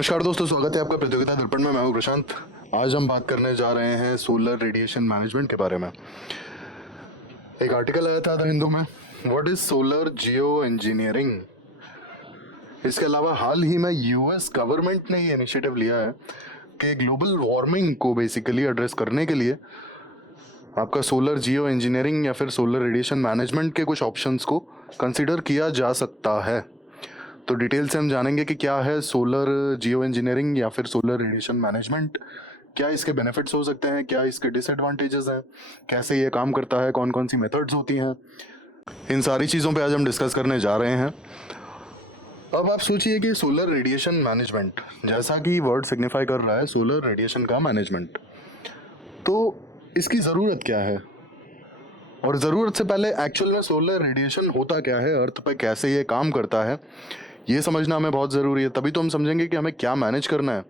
नमस्कार दोस्तों, स्वागत है आपका प्रतियोगिता दर्पण में। मैं हूं प्रशांत। आज हम बात करने जा रहे हैं सोलर रेडिएशन मैनेजमेंट के बारे में। एक आर्टिकल आया था द हिंदू में, what is solar Jio engineering. इसके अलावा हाल ही में यूएस गवर्नमेंट ने ये इनिशिएटिव लिया है कि ग्लोबल वार्मिंग को बेसिकली एड्रेस करने के लिए आपका सोलर जियो इंजीनियरिंग या फिर सोलर रेडिएशन मैनेजमेंट के कुछ ऑप्शंस को कंसिडर किया जा सकता है। तो डिटेल से हम जानेंगे कि क्या है सोलर जियो इंजीनियरिंग या फिर सोलर रेडिएशन मैनेजमेंट, क्या इसके बेनिफिट्स हो सकते हैं, क्या इसके डिसएडवांटेजेस हैं, कैसे ये काम करता है, कौन कौन सी मेथड्स होती हैं। इन सारी चीज़ों पे आज हम डिस्कस करने जा रहे हैं। अब आप सोचिए कि सोलर रेडिएशन मैनेजमेंट, जैसा कि वर्ड सिग्निफाई कर रहा है सोलर रेडिएशन का मैनेजमेंट, तो इसकी ज़रूरत क्या है, और ज़रूरत से पहले एक्चुअल में सोलर रेडिएशन होता क्या है, अर्थ पे कैसे ये काम करता है, ये समझना हमें बहुत ज़रूरी है। तभी तो हम समझेंगे कि हमें क्या मैनेज करना है।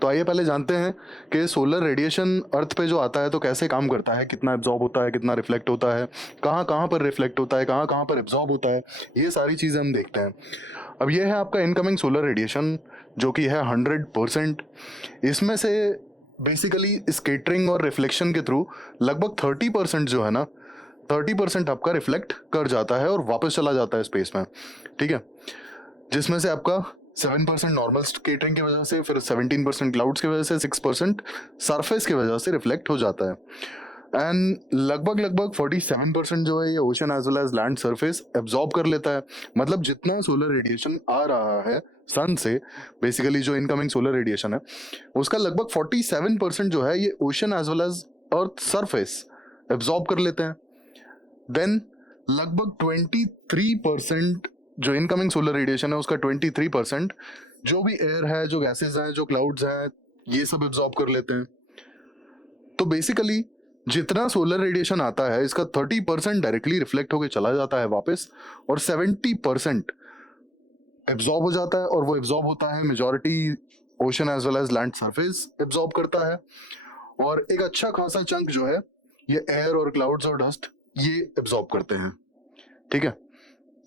तो आइए पहले जानते हैं कि सोलर रेडिएशन अर्थ पे जो आता है तो कैसे काम करता है, कितना एब्जॉर्ब होता है, कितना रिफ्लेक्ट होता है, कहाँ कहाँ पर रिफ्लेक्ट होता है, कहाँ कहाँ पर एब्जॉर्ब होता है, ये सारी चीज़ें हम देखते हैं। अब ये है आपका इनकमिंग सोलर रेडिएशन, जो कि है 100%। इसमें से बेसिकली स्कैटरिंग और रिफ्लेक्शन के थ्रू लगभग 30% जो है ना, 30% आपका रिफ्लेक्ट कर जाता है और वापस चला जाता है स्पेस में। ठीक है, जिसमें से आपका 7% नॉर्मल स्केटरिंग की वजह से, फिर 17% क्लाउड्स की वजह से, 6% सरफेस की वजह से रिफ्लेक्ट हो जाता है। एंड लगभग 47% जो है ये ocean as well as land surface absorb कर लेता है। मतलब जितना सोलर रेडिएशन आ रहा है सन से, बेसिकली जो इनकमिंग सोलर रेडिएशन है उसका लगभग 47% जो है ये ocean as well as earth surface absorb कर लेते हैं। देन लगभग 23% जो इनकमिंग सोलर रेडिएशन है उसका 23% जो भी एयर है, जो गैसेस हैं, जो क्लाउड्स हैं, ये सब एब्जॉर्ब कर लेते हैं। तो बेसिकली जितना सोलर रेडिएशन आता है इसका 30% डायरेक्टली रिफ्लेक्ट होकर चला जाता है वापस, और 70% एब्जॉर्ब हो जाता है, और वो एब्जॉर्ब होता है majority ocean as well as land surface absorb करता है, और एक अच्छा खासा चंक जो है ये एयर और क्लाउड्स और डस्ट ये एब्जॉर्ब करते हैं। ठीक है,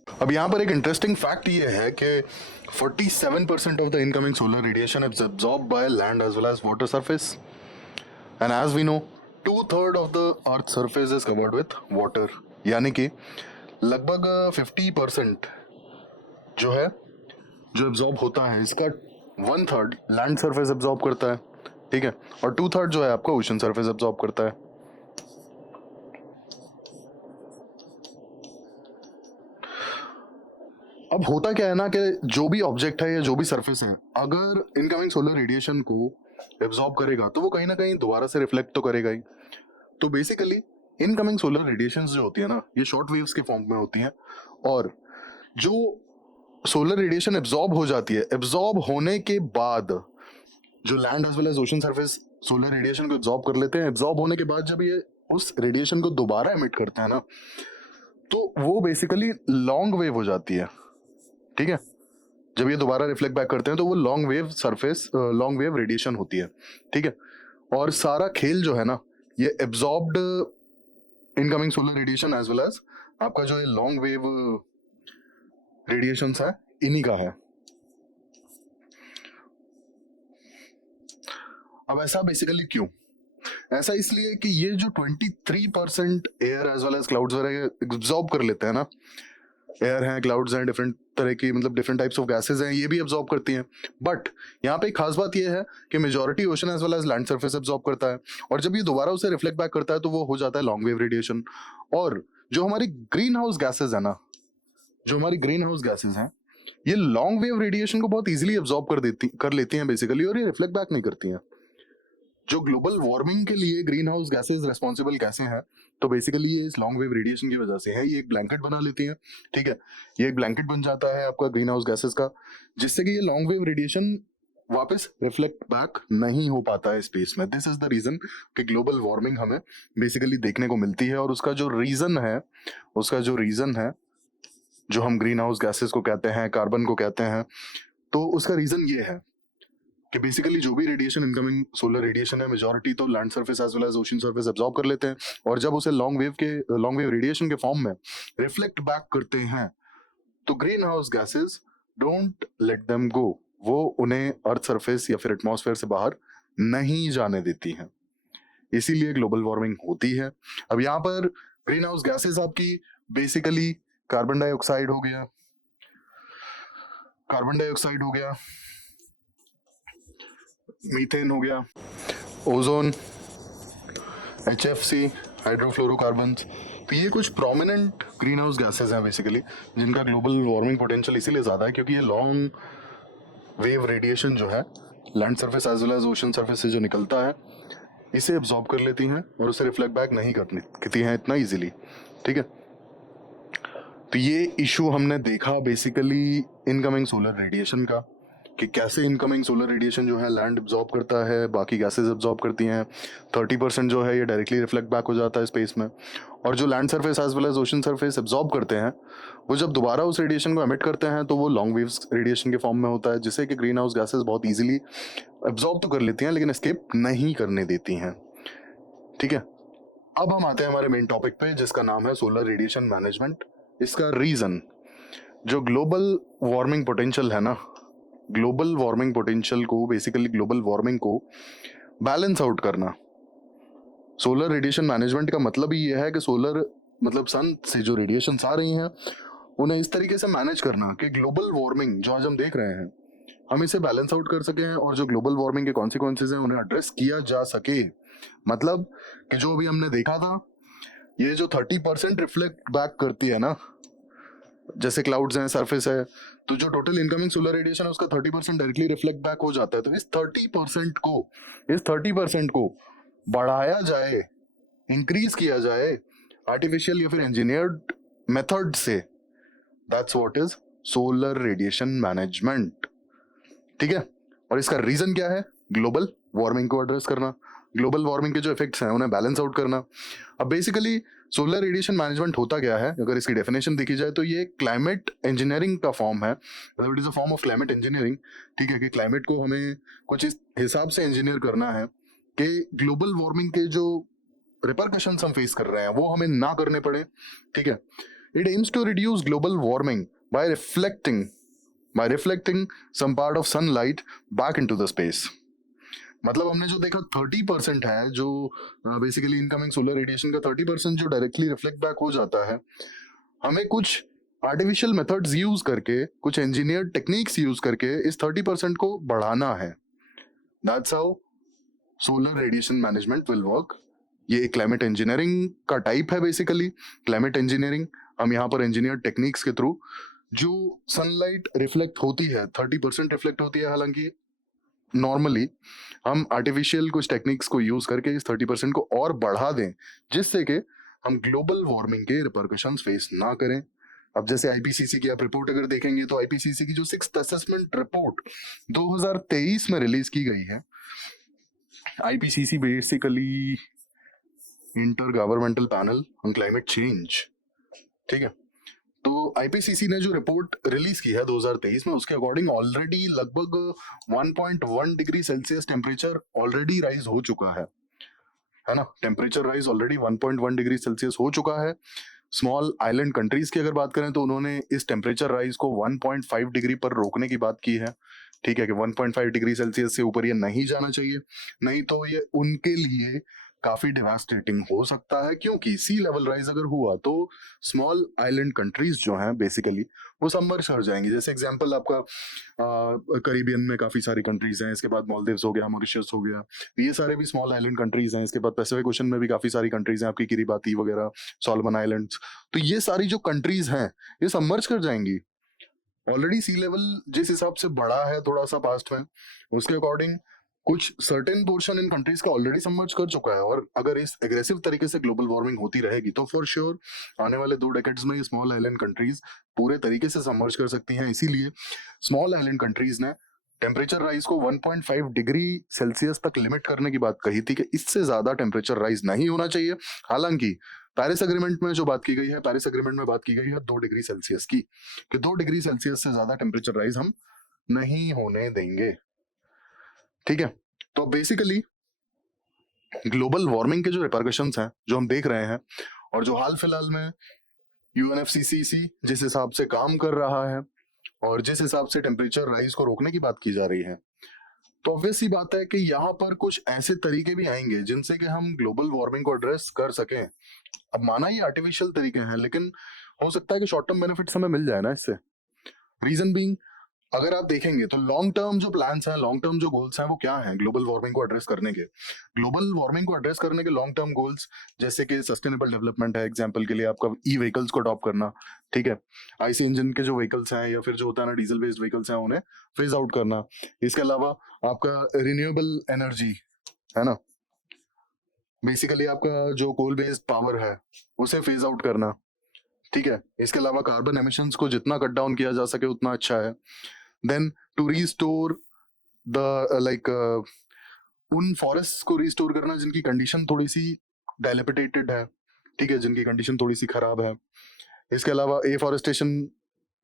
अब यहाँ पर एक इंटरेस्टिंग फैक्ट ये है कि 47% of the incoming solar radiation is absorbed by land as well as water surface, and as we know 2/3 of the earth surface is covered with water. यानी कि लगभग 50% जो है, जो एब्जॉर्ब होता है, इसका 1/3 लैंड सरफेस एब्जॉर्ब करता है। ठीक है, और 2/3 जो है आपका ओशन सरफेस एब्जॉर्ब करता है। अब होता क्या है ना कि जो भी ऑब्जेक्ट है या जो भी सरफेस है, अगर इनकमिंग सोलर रेडिएशन को एब्जॉर्ब करेगा तो वो कहीं ना कहीं दोबारा से रिफ्लेक्ट तो करेगा ही। तो बेसिकली इनकमिंग सोलर रेडिएशंस जो होती है ना, ये शॉर्ट वेव्स के फॉर्म में होती हैं, और जो सोलर रेडिएशन एब्जॉर्ब हो जाती है, एब्जॉर्ब होने के बाद जो land as well as ocean surface solar radiation को एब्जॉर्ब कर लेते हैं, एब्जॉर्ब होने के बाद जब ये उस रेडिएशन को दोबारा एमिट करते हैं ना, तो वो बेसिकली लॉन्ग वेव हो जाती है। ठीक है, जब ये दोबारा रिफ्लेक्ट बैक करते हैं तो वो long wave surface, long wave radiation होती है। ठीक है, और सारा खेल जो है ना, ये absorbed incoming solar radiation as well as आपका जो ये लॉन्ग वेव रेडिएशंस है, इन्हीं का है। अब ऐसा बेसिकली क्यों? ऐसा इसलिए कि ये जो 23% air as well as clouds वगैरह एब्जॉर्ब कर लेते हैं ना, एयर हैं, क्लाउड्स हैं, डिफरेंट तरह की, मतलब डिफरेंट टाइप्स ऑफ गैसेज हैं, ये भी एब्जॉर्ब करती हैं। बट यहाँ पे एक खास बात ये है कि majority ocean as well as land surface absorb करता है, और जब ये दोबारा उसे रिफ्लेक्ट बैक करता है तो वो हो जाता है लॉन्ग वेव रेडिएशन। और जो हमारी ग्रीन हाउस गैसेज है ना, जो हमारी ग्रीन हाउस गैसेज हैं, ये लॉन्ग वेव रेडिएशन को बहुत इजीली एब्जॉर्ब कर लेती हैं बेसिकली, और ये रिफ्लेक्ट बैक नहीं करती हैं। जो ग्लोबल वार्मिंग के लिए ग्रीन हाउस गैसेज रेस्पॉन्सिबल कैसे हैं, तो बेसिकली ये इस लॉन्ग वेव रेडिएशन की वजह से है। ये एक ब्लैंकेट बना लेती हैं। ठीक है, ये एक ब्लैंकेट बन जाता है आपका ग्रीन हाउस गैसेज का, जिससे कि ये लॉन्ग वेव रेडिएशन वापस रिफ्लेक्ट बैक नहीं हो पाता है स्पेस में। दिस इज द रीजन कि ग्लोबल वार्मिंग हमें बेसिकली देखने को मिलती है, और उसका जो रीजन है, जो हम ग्रीन हाउस गैसेज को कहते हैं, कार्बन को कहते हैं, तो उसका रीजन ये है कि बेसिकली जो भी रेडिएशन, इनकमिंग सोलर रेडिएशन है, मेजॉरिटी तो land surface as well as ocean surface absorb कर लेते हैं, और जब उसे लॉन्ग वेव रेडिएशन के फॉर्म में रिफ्लेक्ट बैक करते हैं तो greenhouse gases don't let them go, वो उन्हें अर्थ सरफेस या फिर एटमॉस्फेयर से बाहर नहीं जाने देती हैं, इसीलिए ग्लोबल वार्मिंग होती है। अब यहाँ पर ग्रीन हाउस गैसेस आपकी बेसिकली कार्बन डाइऑक्साइड हो गया, मीथेन हो गया, ओजोन, HFC, हाइड्रोफ्लोरोकार्बन्स। तो ये कुछ प्रोमिनेंट ग्रीन हाउस गैसेज हैं बेसिकली, जिनका ग्लोबल वार्मिंग पोटेंशियल इसीलिए ज़्यादा है क्योंकि ये लॉन्ग वेव रेडिएशन जो है land surface as well as ocean surface से जो निकलता है इसे एब्जॉर्ब कर लेती हैं और उसे रिफ्लेक्ट बैक नहीं करती हैं इतना इजीली, ठीक है। तो ये इशू हमने देखा बेसिकली इनकमिंग सोलर रेडिएशन का, कि कैसे इनकमिंग सोलर रेडिएशन जो है लैंड एब्जॉर्ब करता है, बाकी गैसेस एब्जॉर्ब करती हैं, 30% जो है ये डायरेक्टली रिफ्लेक्ट बैक हो जाता है स्पेस में, और जो land surface as well as ocean surface absorb करते हैं वो जब दोबारा उस रेडिएशन को एमिट करते हैं तो वो लॉन्ग वेव्स रेडिएशन के फॉर्म में होता है, जिससे कि ग्रीन हाउस गैसेस बहुत ईजिली एब्जॉर्ब तो कर लेती हैं लेकिन एस्केप नहीं करने देती हैं, ठीक है। अब हम आते हैं हमारे मेन टॉपिक पे जिसका नाम है सोलर रेडिएशन मैनेजमेंट। इसका रीजन, जो ग्लोबल वार्मिंग पोटेंशियल है ना, ग्लोबल वार्मिंग पोटेंशियल को बेसिकली ग्लोबल वार्मिंग को बैलेंस आउट करना। सोलर रेडिएशन मैनेजमेंट का मतलब ही यह है कि सोलर मतलब सन से जो रेडिएशंस आ रही हैं उन्हें इस तरीके से मैनेज करना कि ग्लोबल वार्मिंग जो आज हम देख रहे हैं हम इसे बैलेंस आउट कर सकें और जो ग्लोबल वार्मिंग के कॉन्सिक्वेंसेज हैं उन्हें एड्रेस किया जा सके। मतलब कि जो अभी हमने देखा था, ये जो 30% रिफ्लेक्ट बैक करती है ना, जैसे क्लाउड्स हैं, सरफेस है, तो जो टोटल इनकमिंग सोलर रेडिएशन है उसका 30% डायरेक्टली रिफ्लेक्ट बैक हो जाता है। तो इस 30% को बढ़ाया जाए, इंक्रीज किया जाए आर्टिफिशियल या फिर इंजीनियर्ड मेथड से, that's what is solar radiation management, ठीक है। और इसका रीजन क्या है? ग्लोबल वार्मिंग को एड्रेस करना, ग्लोबल वार्मिंग के जो इफेक्ट्स हैं उन्हें बैलेंस आउट करना। अब बेसिकली सोलर रेडिएशन मैनेजमेंट होता क्या है, अगर इसकी डेफिनेशन देखी जाए तो ये क्लाइमेट इंजीनियरिंग का फॉर्म है, मतलब it is a form of climate engineering, ठीक है, कि क्लाइमेट को हमें कुछ इस हिसाब से इंजीनियर करना है कि ग्लोबल वार्मिंग के जो रिपरकशंस हम फेस कर रहे हैं वो हमें ना करने पड़े, ठीक है। It aims to reduce global warming by reflecting some part of sunlight back into the space. मतलब हमने जो देखा 30% है जो बेसिकली इनकमिंग सोलर रेडिएशन का 30% जो डायरेक्टली रिफ्लेक्ट बैक हो जाता है, हमें कुछ आर्टिफिशियल मेथड्स यूज करके, कुछ इंजीनियर्ड टेक्निक्स यूज करके इस 30% को बढ़ाना है। That's how solar radiation management will work. ये क्लाइमेट इंजीनियरिंग का टाइप है बेसिकली, क्लाइमेट इंजीनियरिंग। हम यहाँ पर इंजीनियर्ड टेक्निक्स के थ्रू जो सनलाइट रिफ्लेक्ट होती है 30% रिफ्लेक्ट होती है, हालांकि नॉर्मली हम आर्टिफिशियल कुछ टेक्निक्स को यूज करके इस 30% को और बढ़ा दें, जिससे कि हम ग्लोबल वार्मिंग के रिपरकशंस फेस ना करें। अब जैसे आईपीसीसी की आप रिपोर्ट अगर देखेंगे तो आईपीसीसी की जो 6th असेसमेंट रिपोर्ट 2023 में रिलीज की गई है, IPCC basically inter governmental panel on climate change, ठीक है। तो आईपीसीसी ने जो रिपोर्ट रिलीज की है 2023 में, उसके अकॉर्डिंग ऑलरेडी लगभग 1.1 degree Celsius temperature already rise हो चुका है ना। Temperature rise already 1.1 degree Celsius हो चुका है। स्मॉल आइलैंड कंट्रीज की अगर बात करें तो उन्होंने इस टेम्परेचर राइज को 1.5 डिग्री पर रोकने की बात की है, ठीक है, कि 1.5 डिग्री सेल्सियस से ऊपर ये नहीं जाना चाहिए, नहीं तो ये उनके लिए काफी डिवास्टेटिंग हो सकता है, क्योंकि सी लेवल राइज अगर हुआ तो स्मॉल आइलैंड कंट्रीज जो हैं बेसिकली वो सबमर्ज हो जाएंगी। जैसे एग्जांपल आपका करीबियन में काफी सारी कंट्रीज हैं, इसके बाद मालदीव्स हो गया, मॉरिशस हो गया, ये सारे भी स्मॉल आइलैंड कंट्रीज हैं। इसके बाद पैसिफिक ओशन में भी काफी सारी कंट्रीज हैं, आपकी किरिबाती वगैरह, सॉलोमन आइलैंड्स। तो ये सारी जो कंट्रीज हैं ये सबमर्ज कर जाएंगी। ऑलरेडी सी लेवल जिस हिसाब से बढ़ा है थोड़ा सा पास्ट में, उसके अकॉर्डिंग कुछ सर्टेन पोर्शन इन कंट्रीज का ऑलरेडी सबमर्ज कर चुका है। और अगर इस एग्रेसिव तरीके से ग्लोबल वार्मिंग होती रहेगी तो फॉर श्योर आने वाले 2 डेकेड्स में ये स्मॉल आइलैंड कंट्रीज पूरे तरीके से सबमर्ज कर सकती हैं। इसीलिए स्मॉल आइलैंड कंट्रीज ने टेम्परेचर राइज को 1.5 डिग्री सेल्सियस तक लिमिट करने की बात कही थी कि इससे ज्यादा टेम्परेचर राइज नहीं होना चाहिए। हालांकि पेरिस एग्रीमेंट में जो बात की गई है, पेरिस एग्रीमेंट में बात की गई है 2 डिग्री सेल्सियस की, कि 2 डिग्री सेल्सियस से ज्यादा टेम्परेचर राइज हम नहीं होने देंगे, ठीक है। तो बेसिकली ग्लोबल वार्मिंग के जो रिपरकशंस हैं जो हम देख रहे हैं, और जो हाल फिलहाल में यूएनएफसीसीसी जिस हिसाब से काम कर रहा है और जिस हिसाब से टेम्परेचर राइज को रोकने की बात की जा रही है, तो ऑब्वियस सी बात है कि यहाँ पर कुछ ऐसे तरीके भी आएंगे जिनसे कि हम ग्लोबल वार्मिंग को एड्रेस कर सकें। अब माना ये आर्टिफिशियल तरीके हैं, लेकिन हो सकता है कि शॉर्ट टर्म बेनिफिट्स हमें मिल जाए ना इससे। रीजन बीइंग, अगर आप देखेंगे तो लॉन्ग टर्म जो प्लान्स हैं, लॉन्ग टर्म जो गोल्स हैं, वो क्या हैं ग्लोबल वार्मिंग को एड्रेस करने के? ग्लोबल वार्मिंग को एड्रेस करने के लॉन्ग टर्म गोल्स जैसे कि सस्टेनेबल डेवलपमेंट है, एग्जांपल के लिए आपका ई व्हीकल्स को अडॉप्ट करना, ठीक है, आईसी इंजन के जो व्हीकल्स हैं या फिर जो होता है ना डीजल बेस्ड व्हीकल्स हैं, उन्हें फेज आउट करना। इसके अलावा आपका रिन्यूएबल एनर्जी है ना, बेसिकली आपका जो कोल बेस्ड पावर है उसे फेज आउट करना, ठीक है। इसके अलावा कार्बन एमिशंस को जितना कट डाउन किया जा सके उतना अच्छा है। Then to restore the like उन फॉरेस्ट को रिस्टोर करना जिनकी कंडीशन थोड़ी सी डायलेपिटेटेड है, ठीक है, जिनकी कंडीशन थोड़ी सी खराब है। इसके अलावा एफॉरेस्टेशन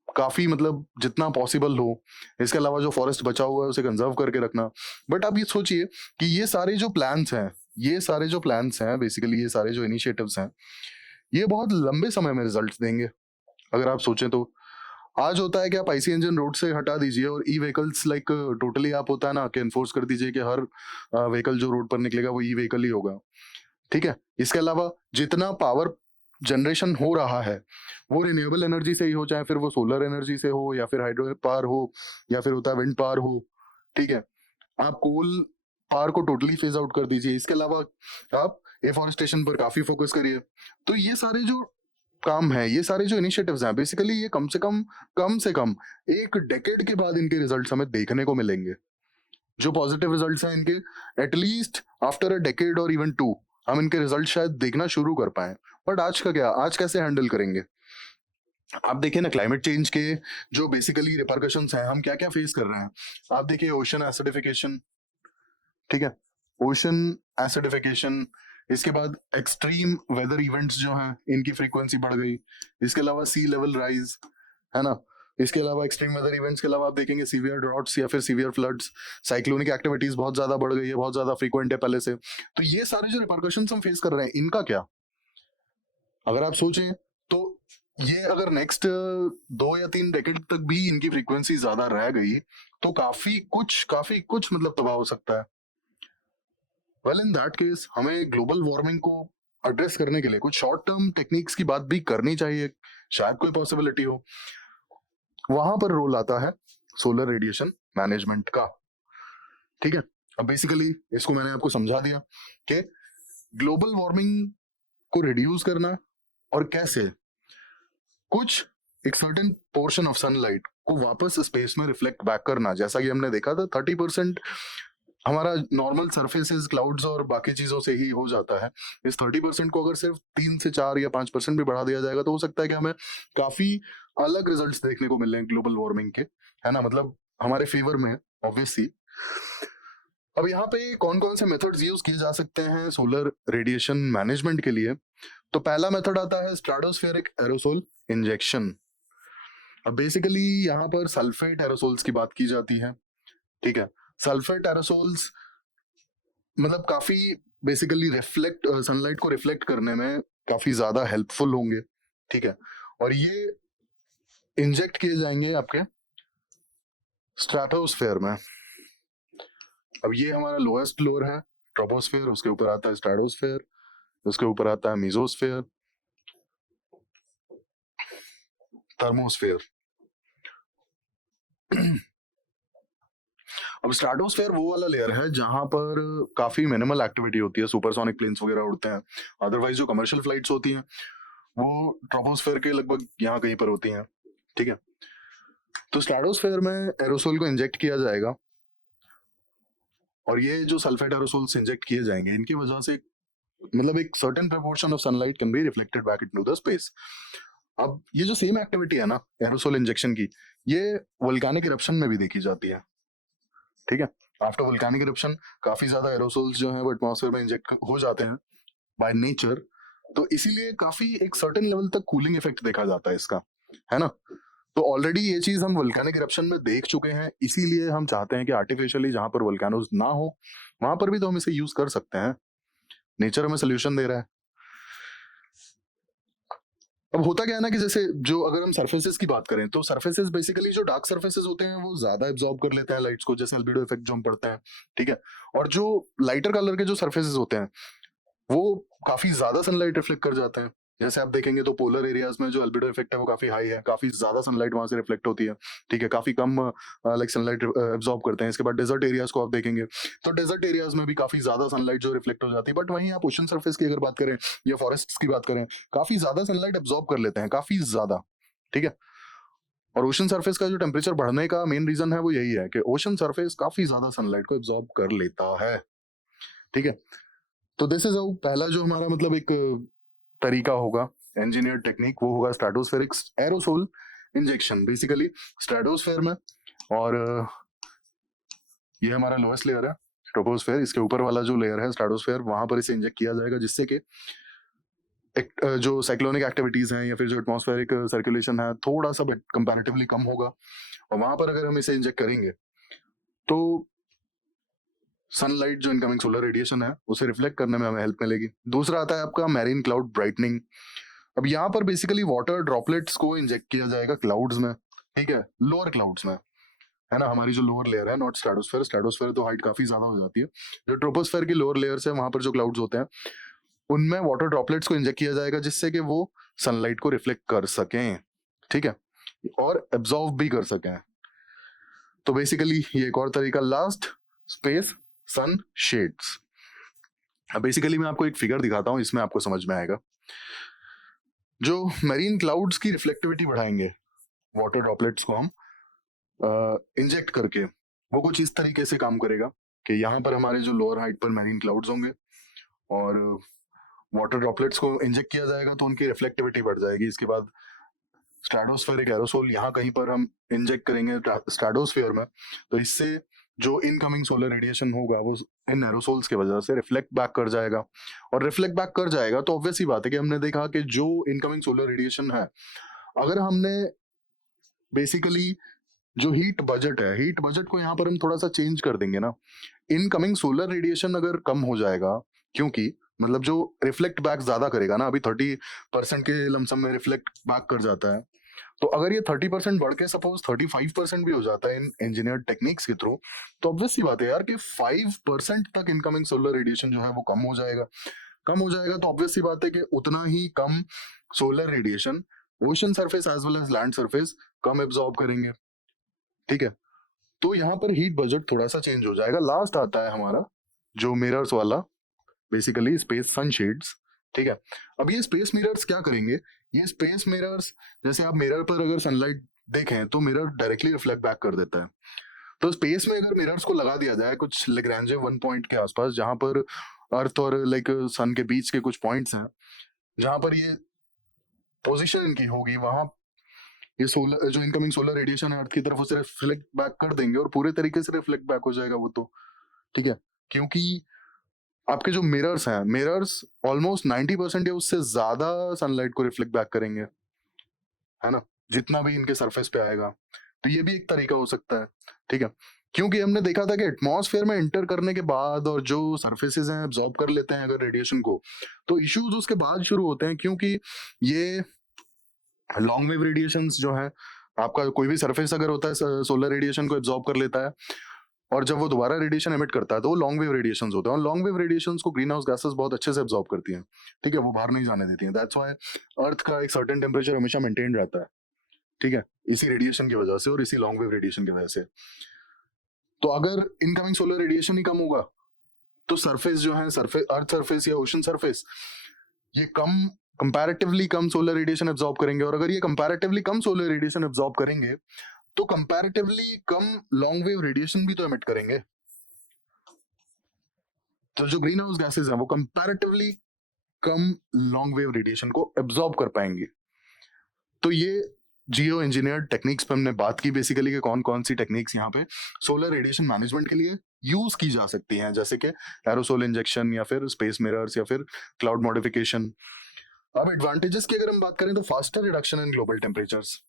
काफी मतलब जितना पॉसिबल हो। इसके अलावा जो फॉरेस्ट बचा हुआ है उसे कंजर्व करके रखना। बट आप ये सोचिए कि ये सारे जो प्लान्स हैं, बेसिकली ये सारे जो इनिशिएटिव्स हैं, ये बहुत लंबे समय में रिजल्ट देंगे अगर आप सोचें तो। आज होता है कि आप आईसी इंजन रोड से हटा दीजिए और ई व्हीकल्स लाइक टोटली आप होता है ना कि एनफोर्स कर दीजिए कि हर व्हीकल जो रोड पर निकलेगा वो ई व्हीकल ही होगा, ठीक है। इसके अलावा जितना पावर जनरेशन हो रहा है वो रिन्यूएबल एनर्जी से ही हो, चाहे फिर वो सोलर एनर्जी से हो या फिर हाइड्रो पावर हो या फिर होता है विंड पावर हो, ठीक है। आप कोल पावर को टोटली फेज आउट कर दीजिए। इसके अलावा आप एफॉरेस्टेशन पर काफी फोकस करिए। तो ये सारे जो काम है, ये सारे जो इनिशिएटिव्स हैं, बेसिकली ये कम से कम एक डेकेड के बाद इनके रिजल्ट्स हमें देखने को मिलेंगे। जो पॉजिटिव रिजल्ट्स हैं इनके, एटलीस्ट आफ्टर अ डेकेड और इवन 2 हम इनके रिजल्ट शायद देखना शुरू कर पाए। बट आज का क्या, आज कैसे हैंडल करेंगे? आप देखिए ना क्लाइमेट चेंज के जो बेसिकली रिपरकशंस हैं, हम क्या क्या फेस कर रहे हैं। आप देखिए ओशन एसिडिफिकेशन, ठीक है, ओशन एसिडिफिकेशन। इसके बाद एक्सट्रीम वेदर इवेंट्स जो हैं इनकी फ्रीक्वेंसी बढ़ गई। इसके अलावा सी लेवल राइज, है ना। इसके अलावा एक्सट्रीम वेदर इवेंट्स के अलावा आप देखेंगे सीवियर ड्रॉट्स या फिर सीवियर फ्लड्स, साइक्लोनिक एक्टिविटीज बहुत ज्यादा बढ़ गई है, बहुत ज्यादा फ्रीक्वेंट है पहले से। तो ये सारे जो रिपरकशंस हम फेस कर रहे हैं, इनका क्या? अगर आप सोचें तो ये अगर नेक्स्ट 2 या 3 डेकेड तक भी इनकी फ्रीक्वेंसी ज्यादा रह गई तो काफी कुछ मतलब तबाह हो सकता है। वेल इन दैट केस हमें ग्लोबल वार्मिंग को एड्रेस करने के लिए कुछ शॉर्ट टर्म टेक्निक्स की बात भी करनी चाहिए, शायद कोई पॉसिबिलिटी हो। वहां पर रोल आता है सोलर रेडिएशन मैनेजमेंट का, ठीक है। अब बेसिकली इसको मैंने आपको समझा दिया कि ग्लोबल वार्मिंग को रिड्यूस करना और कैसे कुछ एक सर्टेन पोर्शन ऑफ सनलाइट को वापस स्पेस में रिफ्लेक्ट बैक करना। जैसा कि हमने देखा था 30% हमारा नॉर्मल सरफेसेस, क्लाउड्स और बाकी चीजों से ही हो जाता है। इस 30% को अगर सिर्फ 3 से 4 या 5% भी बढ़ा दिया जाएगा तो हो सकता है कि हमें काफी अलग रिजल्ट्स देखने को मिले ग्लोबल वार्मिंग के, है ना, मतलब हमारे फेवर में ऑब्वियसली। अब यहाँ पे कौन कौन से मेथड्स यूज किए जा सकते हैं सोलर रेडिएशन मैनेजमेंट के लिए? तो पहला मेथड आता है स्ट्रेटोस्फेरिक एरोसोल इंजेक्शन। अब बेसिकली यहाँ पर सल्फेट एरोसोल्स की बात की जाती है, ठीक है। सल्फेट एरोसोल्स मतलब काफी बेसिकली रिफ्लेक्ट सनलाइट को रिफ्लेक्ट करने में काफी ज्यादा हेल्पफुल होंगे, ठीक है। और ये इंजेक्ट किए जाएंगे आपके स्ट्रेटोस्फेयर में। अब ये हमारा लोएस्ट फ्लोर है ट्रोपोस्फेयर, उसके ऊपर आता है स्ट्रेटोस्फेयर, उसके ऊपर आता है मेसोस्फेयर, थर्मोस्फेयर। अब स्ट्रेटोस्फेयर वो वाला लेयर है जहां पर काफी मिनिमल एक्टिविटी होती है, सुपरसोनिक प्लेन्स वगैरह उड़ते हैं। अदरवाइज जो कमर्शियल फ्लाइट्स होती हैं वो ट्रोपोस्फेयर के लगभग यहाँ कहीं पर होती हैं, ठीक है। तो स्ट्रेटोस्फेयर में एरोसोल को इंजेक्ट किया जाएगा और ये जो सल्फेट एरोसोल्स इंजेक्ट किए जाएंगे इनकी वजह से मतलब एक certain proportion of sunlight can be reflected back into the space. अब ये जो सेम एक्टिविटी है ना एरोसोल इंजेक्शन की, ये वोल्केनिक इरप्शन में भी देखी जाती है, ठीक है। आफ्टर वोल्केनिक इरप्शन काफी ज्यादा एरोसोल्स जो है वो एटमॉस्फेयर में इंजेक्ट हो जाते हैं बाय नेचर। तो इसीलिए काफी एक सर्टेन लेवल तक कूलिंग इफेक्ट देखा जाता है इसका, है ना। तो ऑलरेडी ये चीज हम वोल्केनिक इरप्शन में देख चुके हैं, इसीलिए हम चाहते हैं कि आर्टिफिशियली जहां पर वोल्केनोज ना हो वहां पर भी तो हम इसे यूज कर सकते हैं। नेचर हमें सोल्यूशन दे रहा है। अब होता क्या है ना कि जैसे जो अगर हम सरफेसेस की बात करें तो सरफेसेस बेसिकली जो डार्क सरफेसेस होते हैं वो ज्यादा एब्जॉर्ब कर लेते हैं लाइट्स को, जैसे अल्बिडो इफेक्ट जो हम पढ़ते हैं, ठीक है। और जो लाइटर कलर के जो सरफेसेस होते हैं वो काफी ज्यादा सनलाइट रिफ्लेक्ट कर जाते हैं। जैसे आप देखेंगे तो पोलर एरियाज में जो अल्बिडो इफेक्ट है वो काफी हाई है, काफी ज्यादा सनलाइट वहां से रिफ्लेक्ट होती है, ठीक है, काफी कम लाइक सनलाइट एब्जॉर्ब करते हैं। इसके बाद डेजर्ट एरियाज को आप देखेंगे तो डेजर्ट एरियाज में भी काफी ज्यादा सनलाइट जो रिफ्लेक्ट हो जाती है, बट वहीं आप ओशन सरफेस की अगर बात करें या फॉरेस्ट की बात करें, काफी ज्यादा सनलाइट एब्जॉर्ब कर लेते हैं, काफी ज्यादा, ठीक है। और ओशन सरफेस का जो टेम्परेचर बढ़ने का मेन रीजन है वो यही है कि ओशन सरफेस काफी ज्यादा सनलाइट को एब्जॉर्ब कर लेता है, ठीक है। तो दिस इज पहला जो हमारा मतलब एक तरीका होगा इंजीनियर टेक्निक, वो होगा stratospheric aerosol injection, basically stratosphere में। और ये हमारा लोएस्ट लेयर है ट्रोपोस्फेयर, इसके ऊपर वाला जो लेयर है स्ट्रेटोस्फेयर, वहां पर इसे इंजेक्ट किया जाएगा जिससे कि जो साइक्लोनिक एक्टिविटीज हैं या फिर जो एटमॉस्फेरिक सर्कुलेशन है थोड़ा सा कंपैरेटिवली कम होगा। और वहां पर अगर हम इसे इंजेक्ट करेंगे तो सनलाइट जो इनकमिंग सोलर रेडिएशन है उसे रिफ्लेक्ट करने में हमें हेल्प मिलेगी। दूसरा आता है आपका मैरीन क्लाउड ब्राइटनिंग। अब यहाँ पर बेसिकली वाटर ड्रॉपलेट्स को इंजेक्ट किया जाएगा क्लाउड्स में, ठीक है, लोअर क्लाउड्स में, है ना, हमारी जो लोअर लेयर है, नॉट स्ट्रेटोस्फेयर, स्ट्रेटोस्फेयर तो हाइट काफी ज्यादा हो जाती है। जो ट्रोपोस्फेयर की लोअर लेयर्स है वहां पर जो क्लाउड्स होते हैं उनमें वाटर ड्रॉपलेट्स को इंजेक्ट किया जाएगा जिससे कि वो सनलाइट को रिफ्लेक्ट कर सकें, ठीक है, और एब्जॉर्व भी कर सकें। तो बेसिकली ये एक और तरीका, लास्ट स्पेस सन शेड्स। अब बेसिकली मैं आपको एक फिगर दिखाता हूं, इसमें आपको समझ में आएगा। जो मैरीन क्लाउड्स की रिफ्लेक्टिविटी बढ़ाएंगे वाटर ड्रॉपलेट्स को हम इंजेक्ट करके, वो कुछ इस तरीके से काम करेगा कि यहाँ पर हमारे जो लोअर हाइट पर मैरीन क्लाउड्स होंगे और वाटर ड्रॉपलेट्स को इंजेक्ट किया जाएगा तो उनकी रिफ्लेक्टिविटी बढ़ जाएगी। इसके बाद स्ट्रेटोस्फेरिक एरोसोल यहाँ कहीं पर हम इंजेक्ट करेंगे स्ट्रेटोस्फेयर में, तो इससे जो इनकमिंग सोलर रेडिएशन होगा वो इन एरोसोल्स के वजह से रिफ्लेक्ट बैक कर जाएगा। और रिफ्लेक्ट बैक कर जाएगा तो ऑब्वियस ही बात है कि हमने देखा कि जो इनकमिंग सोलर रेडिएशन है, अगर हमने बेसिकली जो हीट बजट है, हीट बजट को यहाँ पर हम थोड़ा सा चेंज कर देंगे ना, इनकमिंग सोलर रेडिएशन अगर कम हो जाएगा, क्योंकि मतलब जो रिफ्लेक्ट बैक ज्यादा करेगा ना, अभी 30% के लमसम में रिफ्लेक्ट बैक कर जाता है, तो अगर ये 30% बढ़ के सपोज 35% भी हो जाता है इन इंजीनियर टेक्निक्स के थ्रू, तो ऑब्वियस सी बात है यार कि 5% तक इनकमिंग सोलर रेडिएशन जो है वो कम हो जाएगा। कम हो जाएगा तो ऑब्वियस सी बात है कि उतना ही कम solar radiation ocean surface as well as land surface कम एब्जॉर्ब करेंगे, ठीक है। तो यहाँ पर हीट बजट थोड़ा सा चेंज हो जाएगा। लास्ट आता है हमारा जो मिरर्स वाला, बेसिकली स्पेस सनशेड्स, ठीक है। अब ये स्पेस मिरर्स क्या करेंगे, ये स्पेस मिरर्स, जैसे आप मिरर पर अगर सनलाइट देखें तो मिरर डायरेक्टली रिफ्लेक्ट बैक कर देता है। तो स्पेस में अगर मिरर्स को लगा दिया जाए कुछ लेग्रांजे 1 पॉइंट के आसपास, जहां पर अर्थ और लाइक सन के बीच के कुछ पॉइंट्स हैं जहां पर ये पोजीशन इनकी होगी, वहां ये सोलर जो इनकमिंग सोलर रेडिएशन है अर्थ की तरफ उसे रिफ्लेक्ट बैक कर देंगे और पूरे तरीके से रिफ्लेक्ट बैक हो जाएगा वो तो, ठीक है। क्योंकि आपके जो मिरर्स हैं, मिरर्स ऑलमोस्ट 90% या उससे ज्यादा सनलाइट को रिफ्लेक्ट बैक करेंगे, है ना, जितना भी इनके सरफेस पे आएगा। तो ये भी एक तरीका हो सकता है, ठीक है। क्योंकि हमने देखा था कि एटमॉस्फेयर में एंटर करने के बाद और जो सरफेसेस हैं एब्जॉर्ब कर लेते हैं अगर रेडिएशन को, तो इश्यूज उसके बाद शुरू होते हैं, क्योंकि ये लॉन्ग वेव रेडिएशंस जो है, आपका कोई भी सरफेस अगर होता है सोलर रेडिएशन को एब्जॉर्ब कर लेता है और जब वो दोबारा रेडिएशन एमिट करता है तो वो लॉन्ग वेव रेडिएशंस होते हैं, और लॉन्ग वेव रेडिएशंस को ग्रीन हाउस गैसेस बहुत अच्छे से एब्जॉर्ब करती हैं, ठीक है, वो बाहर नहीं जाने देती हैं। दैट्स व्हाई अर्थ का एक सर्टेन टेम्परेचर हमेशा मेंटेन रहता है, ठीक है, इसी रेडिएशन की वजह से और इसी लॉन्ग वेव रेडिएशन की वजह से। तो अगर इनकमिंग सोलर रेडिएशन ही कम होगा तो सरफेस जो है, सरफेस अर्थ सरफेस या ओशन सरफेस, ये कंपैरेटिवली कम सोलर रेडिएशन एब्जॉर्ब करेंगे, और अगर ये कंपैरेटिवली कम सोलर रेडिएशन एब्जॉर्ब करेंगे तो कंपैरेटिवली कम लॉन्ग वेव रेडिएशन भी तो एमिट करेंगे। तो जो ग्रीन हाउस गैसेस हैं वो कंपैरेटिवली कम लॉन्ग वेव रेडिएशन को एब्जॉर्ब कर पाएंगे। तो ये जियो इंजीनियर्ड टेक्निक्स पे हमने बात की बेसिकली कि कौन कौन सी टेक्निक्स यहाँ पे सोलर रेडिएशन मैनेजमेंट के लिए यूज की जा सकती हैं, जैसे कि एरोसोल इंजेक्शन या फिर स्पेस मिरर्स या फिर क्लाउड मॉडिफिकेशन। अब एडवांटेजेस की अगर हम बात करें तो faster reduction in global temperatures,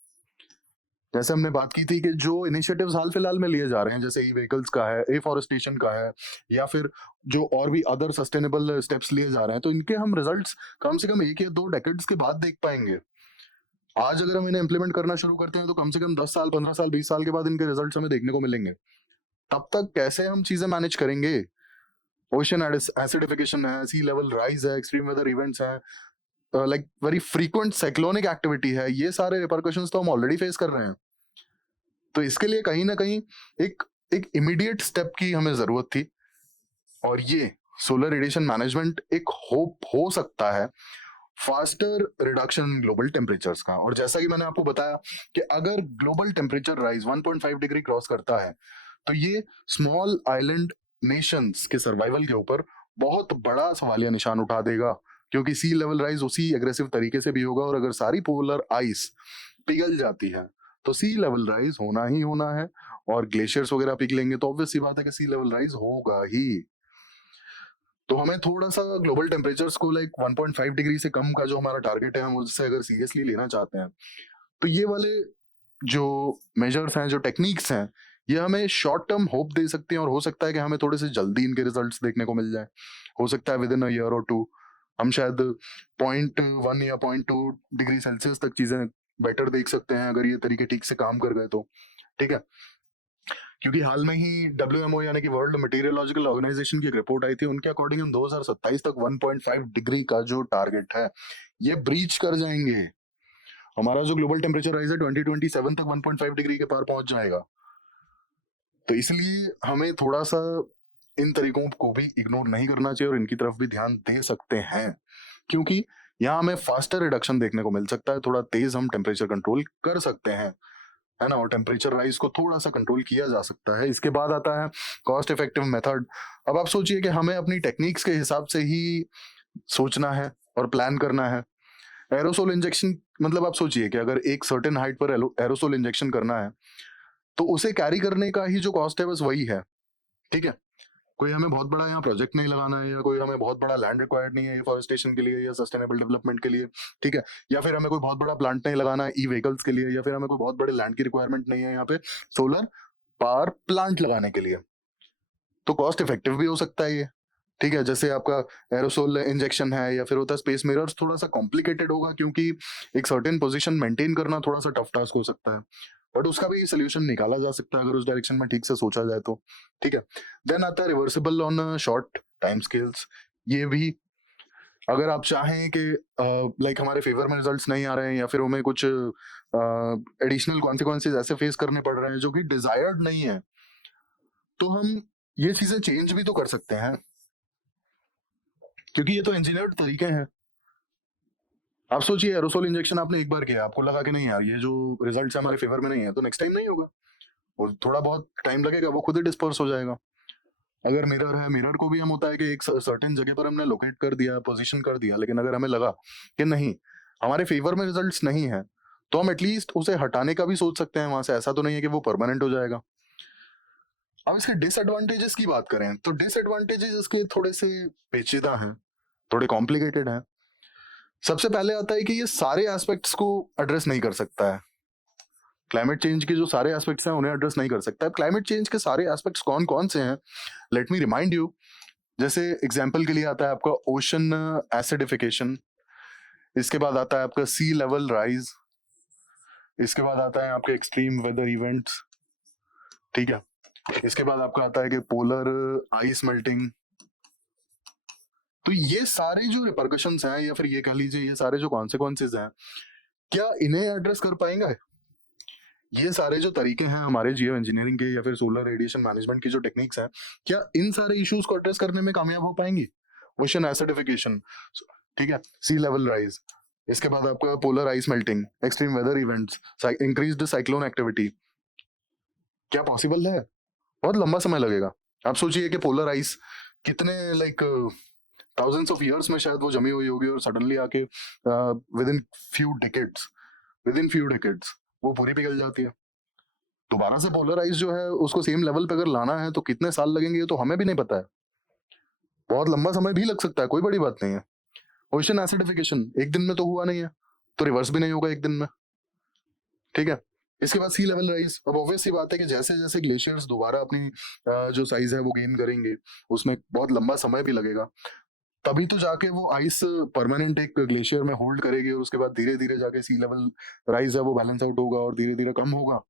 जैसे हमने बात की थी कि जो इनिशिएटिव्स हाल फिलहाल में लिए जा रहे हैं, जैसे ई व्हीकल्स का है, एफॉरेस्टेशन का है, या फिर जो और भी अदर सस्टेनेबल स्टेप्स लिए जा रहे हैं, तो इनके हम रिजल्ट्स कम से कम 1 या 2 डेकेड्स के बाद देख पाएंगे। आज अगर हम इन्हें इम्प्लीमेंट करना शुरू करते हैं तो कम से कम 10 साल, 15 साल, 20 साल के बाद इनके रिजल्ट्स हमें देखने को मिलेंगे। तब तक कैसे हम चीजें मैनेज करेंगे? ओशन एसिडिफिकेशन है, सी लेवल राइज है, एक्सट्रीम वेदर इवेंट्स हैं, like very frequent cyclonic activity है, ये सारे रिपरकशंस तो हम ऑलरेडी फेस कर रहे हैं। तो इसके लिए कहीं ना कहीं एक एक इमीडिएट स्टेप की हमें जरूरत थी, और ये सोलर रेडिएशन मैनेजमेंट एक होप हो सकता है faster reduction in global temperatures का। और जैसा कि मैंने आपको बताया कि अगर global temperature rise 1.5 degree cross करता है तो ये स्मॉल आइलैंड नेशंस के सर्वाइवल के ऊपर बहुत बड़ा सवालिया निशान उठा देगा, क्योंकि सी लेवल राइज उसी एग्रेसिव तरीके से भी होगा। और अगर सारी पोलर आइस पिघल जाती है तो सी लेवल राइज होना ही होना है, और ग्लेशियर्स वगैरह पिघलेंगे तो ऑब्वियस सी बात है कि सी लेवल राइज होगा ही। तो हमें थोड़ा सा ग्लोबल टेम्परेचर्स को लाइक 1.5 डिग्री से कम का जो हमारा टारगेट है, हम उससे अगर सीरियसली लेना चाहते हैं तो ये वाले जो मेजर्स हैं, जो टेक्निक्स हैं, ये हमें शॉर्ट टर्म होप दे सकती हैं, और हो सकता है कि हमें थोड़े से जल्दी इनके रिजल्ट्स देखने को मिल जाए। हो सकता है विद इन अ ईयर और टू हम शायद 0.1 या 0.2 डिग्री सेल्सियस तक चीजें बेटर देख सकते हैं, अगर ये तरीके ठीक से काम कर गए तो। ठीक है, क्योंकि हाल में ही WMO यानी कि वर्ल्ड मटेरियोलॉजिकल ऑर्गेनाइजेशन की एक रिपोर्ट आई थी, उनके अकॉर्डिंग हम 2027 तक 1.5 डिग्री का जो टारगेट है ये ब्रीच कर जाएंगे। हमारा जो ग्लोबल टेम्परेचर राइज है 2027 तक 1.5 डिग्री के पार पहुंच जाएगा। तो इसलिए हमें थोड़ा सा इन तरीकों को भी इग्नोर नहीं करना चाहिए और इनकी तरफ भी ध्यान दे सकते हैं, क्योंकि यहाँ हमें फास्टर रिडक्शन देखने को मिल सकता है, थोड़ा तेज हम टेम्परेचर कंट्रोल कर सकते हैं, है ना, और टेम्परेचर राइज को थोड़ा सा कंट्रोल किया जा सकता है। इसके बाद आता है कॉस्ट इफेक्टिव मेथड। अब आप सोचिए कि हमें अपनी टेक्निक्स के हिसाब से ही सोचना है और प्लान करना है। एरोसोल इंजेक्शन, मतलब आप सोचिए कि अगर एक सर्टेन हाइट पर एरोसोल इंजेक्शन करना है तो उसे कैरी करने का ही जो कॉस्ट है बस वही है। ठीक है, कोई हमें बहुत बड़ा यहाँ प्रोजेक्ट नहीं लगाना है, या कोई हमें बहुत बड़ा लैंड रिक्वायर्ड नहीं है फॉरेस्टेशन के लिए या सस्टेनेबल डेवलपमेंट के लिए। ठीक है, या फिर हमें कोई बहुत बड़ा प्लांट नहीं लगाना है ई व्हीकल्स के लिए, या फिर हमें कोई बहुत बड़े लैंड की रिक्वायरमेंट नहीं है यहाँ पे सोलर पावर प्लांट लगाने के लिए। तो कॉस्ट इफेक्टिव भी हो सकता है ये। ठीक है, जैसे आपका एरोसोल इंजेक्शन है या फिर होता है स्पेस मिरर्स, थोड़ा सा कॉम्प्लिकेटेड होगा क्योंकि एक सर्टेन पोजीशन मेंटेन करना थोड़ा सा टफ टास्क हो सकता है, बट उसका भी सोल्यूशन निकाला जा सकता है अगर उस डायरेक्शन में ठीक से सोचा जाए तो। ठीक है, देन आता है reversible on short time scales. ये भी अगर आप चाहें कि लाइक हमारे फेवर में रिजल्ट्स नहीं आ रहे हैं या फिर हमें कुछ एडिशनल कॉन्सिक्वेंसेज ऐसे फेस करने पड़ रहे हैं जो कि डिजायर्ड नहीं है, तो हम ये चीजें चेंज भी तो कर सकते हैं, क्योंकि ये तो इंजीनियर्ड तरीके हैं। आप सोचिए एरोसोल इंजेक्शन आपने एक बार किया, आपको लगा कि नहीं यार ये जो रिजल्ट्स है हमारे फेवर में नहीं है, तो नेक्स्ट टाइम नहीं होगा, और थोड़ा बहुत टाइम लगेगा, वो खुद ही डिस्पर्स हो जाएगा। अगर मिरर है, मिरर को भी हम होता है कि एक सर्टेन जगह पर हमने लोकेट कर दिया, पोजीशन कर दिया, लेकिन अगर हमें लगा कि नहीं हमारे फेवर में रिजल्ट्स नहीं है, तो हम एटलीस्ट उसे हटाने का भी सोच सकते हैं वहां से। ऐसा तो नहीं है कि वो परमानेंट हो जाएगा। अब इसके डिसएडवांटेजेस की बात करें तो डिसएडवांटेजेस इसके थोड़े से पेचीदा हैं, थोड़े कॉम्प्लिकेटेड हैं। सबसे पहले आता है कि ये सारे एस्पेक्ट्स को एड्रेस नहीं कर सकता है। क्लाइमेट चेंज के जो सारे एस्पेक्ट्स हैं उन्हें एड्रेस नहीं कर सकता है। क्लाइमेट चेंज के सारे एस्पेक्ट्स कौन कौन से हैं, लेट मी रिमाइंड यू। जैसे एग्जाम्पल के लिए आता है आपका ओशन एसिडिफिकेशन, इसके बाद आता है आपका सी लेवल राइज, इसके बाद आता है आपके एक्सट्रीम वेदर इवेंट्स। ठीक है, इसके बाद आपका आता है कि पोलर आइस मेल्टिंग। तो ये सारे जो रिपरकशंस हैं, या फिर ये कह लीजिए ये सारे जो कॉन्सिक्वेंसेज हैं, क्या इन्हें एड्रेस कर पाएंगे? ये सारे जो तरीके हैं हमारे जियो इंजीनियरिंग के या फिर सोलर रेडिएशन मैनेजमेंट की जो टेक्निक्स हैं, क्या इन सारे इश्यूज को एड्रेस करने में कामयाब हो पाएंगी? ओशन एसिडिफिकेशन, ठीक है, सी लेवल राइज, इसके बाद आपका polar ice melting, extreme weather events, increased cyclone activity, क्या पॉसिबल है? बहुत लंबा समय लगेगा। आप सोचिए कि पोलर आइस कितने लाइक थाउजेंड्स ऑफ इयर्स में शायद वो जमी हुई होगी, और सडनली आके विद इन फ्यू डेकेड्स वो पूरी पिघल जाती है। दोबारा से पोलर आइस जो है उसको सेम लेवल पे अगर लाना है तो कितने साल लगेंगे ये तो हमें भी नहीं पता है। बहुत लंबा समय भी लग सकता है, कोई बड़ी बात नहीं है। ओशन एसिडिफिकेशन एक दिन में तो हुआ नहीं है, तो रिवर्स भी नहीं होगा एक दिन में। ठीक है, इसके बाद सी लेवल राइज। अब ऑब्वियस सी बात है कि जैसे जैसे ग्लेशियर्स दोबारा अपनी जो साइज है वो गेन करेंगे, उसमें बहुत लंबा समय भी लगेगा। तभी तो जाके वो आइस परमानेंट एक ग्लेशियर में होल्ड करेगी और उसके बाद धीरे-धीरे जाके सी लेवल राइज़ है वो बैलेंस आउट होगा और धीरे-धीरे कम होगा।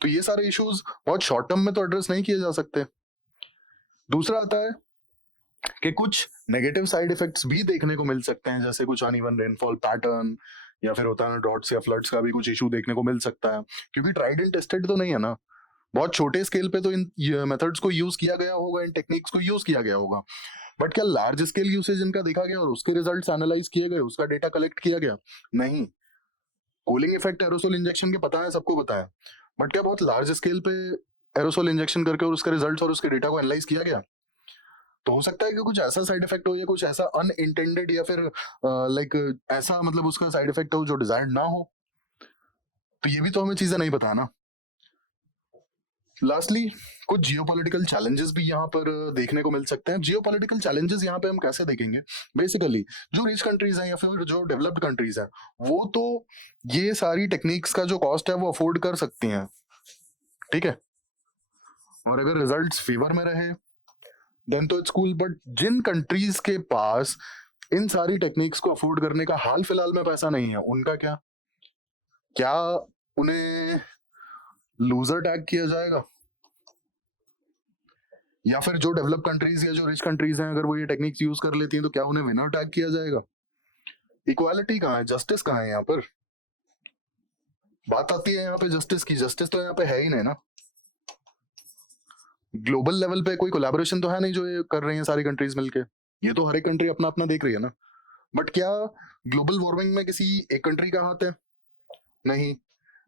तो ये सारे इश्यूज़ बहुत शॉर्ट टर्म में तो एड्रेस नहीं किए जा सकते। दूसरा आता है कि कुछ नेगेटिव साइड इफेक्ट्स भी देखने को मिल सकते हैं, जैसे कुछ अनइवन रेनफॉल पैटर्न या फिर होता है ना ड्रॉट्स या फ्लड्स का भी कुछ इशू देखने को मिल सकता है, क्योंकि ट्राइड एंड टेस्टेड तो नहीं है ना। बहुत छोटे स्केल पे तो इन मेथड्स को यूज किया गया होगा, इन टेक्निक्स को यूज किया गया होगा, बट क्या लार्ज स्केल यूसेज इनका देखा गया और उसके रिजल्ट्स एनालाइज किए गए, उसका डेटा कलेक्ट किया गया? नहीं। कूलिंग इफेक्ट एरोसोल इंजेक्शन के पता है, सबको पता है, बट क्या बहुत लार्ज स्केल पे एरोसोल इंजेक्शन करके और उसके रिजल्ट्स और उसके डेटा को एनालाइज किया गया? तो हो सकता है कि कुछ ऐसा साइड इफेक्ट हो या कुछ ऐसा अनइंटेंडेड या फिर लाइक ऐसा मतलब उसका साइड इफेक्ट हो जो डिजायर्ड ना हो। तो ये भी तो हमें चीजें नहीं पता ना। लास्टली कुछ जियोपॉलिटिकल चैलेंजेस भी यहाँ पर देखने को मिल सकते हैं। जियोपॉलिटिकल चैलेंजेस यहाँ पे हम कैसे देखेंगे? बेसिकली जो रिच कंट्रीज हैं या फिर जो डेवलप्ड कंट्रीज हैं, वो तो ये सारी टेक्निक्स का जो कॉस्ट है वो अफोर्ड कर सकती हैं, ठीक है, और अगर रिजल्ट्स फेवर में रहे देन तो इट्स कूल। बट जिन कंट्रीज के पास इन सारी टेक्निक्स को अफोर्ड करने का हाल फिलहाल में पैसा नहीं है, उनका क्या? क्या उन्हें लूजर टैग किया जाएगा? या फिर जो डेवलप कंट्रीज या जो रिच कंट्रीज हैं, अगर वो ये टेक्निक्स यूज कर लेती हैं तो क्या उन्हें विनर टैग किया जाएगा? इक्वालिटी कहाँ है, जस्टिस कहाँ है यहाँ पर? बात आती है यहाँ पे जस्टिस की, जस्टिस तो यहाँ पे है ही नहीं ना। ग्लोबल लेवल पे कोई कोलैबोरेशन तो है नहीं जो ये कर रही हैं सारी कंट्रीज मिलके। ये तो हर एक कंट्री अपना अपना देख रही है ना। बट क्या ग्लोबल वार्मिंग में किसी एक कंट्री का हाथ है? नहीं।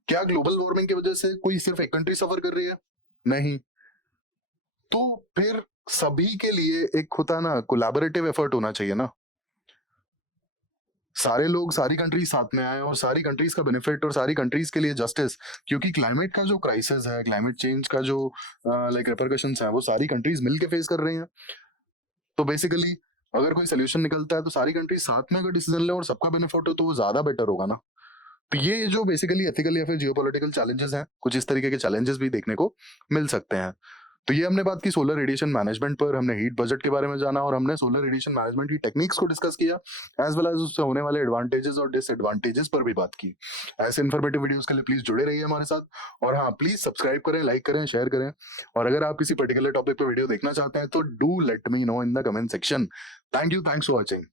क्या ग्लोबल वार्मिंग की वजह से कोई सिर्फ एक कंट्री सफर कर रही है? नहीं। तो फिर सभी के लिए एक होता है ना कोलैबोरेटिव एफर्ट होना चाहिए ना। सारे लोग, सारी कंट्रीज साथ में आए और सारी कंट्रीज का बेनिफिट और सारी कंट्रीज के लिए जस्टिस, क्योंकि क्लाइमेट का जो क्राइसिस है, क्लाइमेट चेंज का जो लाइक रिपरकशंस है, वो सारी कंट्रीज मिलके फेस कर रही हैं। तो बेसिकली अगर कोई सोल्यूशन निकलता है तो सारी कंट्रीज साथ में अगर डिसीजन ले और सबका बेनिफिट हो तो वो ज्यादा बेटर होगा ना। तो ये जो बेसिकली एथिकल या फिर जियोपॉलिटिकल चैलेंजेस हैं, कुछ इस तरीके के चैलेंजेस भी देखने को मिल सकते हैं। तो ये हमने बात की सोलर रेडिएशन मैनेजमेंट पर, हमने हीट बजट के बारे में जाना और हमने सोलर रेडिएशन मैनेजमेंट की टेक्निक्स को डिस्कस किया, एज वेल एज उससे होने वाले एडवांटेजेस और डिसएडवांटेजेस पर भी बात की। ऐसे इन्फॉर्मेटिव वीडियोस के लिए प्लीज जुड़े रहिए हमारे साथ, और हाँ प्लीज सब्सक्राइब करें, लाइक करें, शेयर करें, और अगर आप किसी पर्टिकुलर टॉपिक पर वीडियो देखना चाहते हैं तो do let me know in the comment section. Thank you, thanks for watching.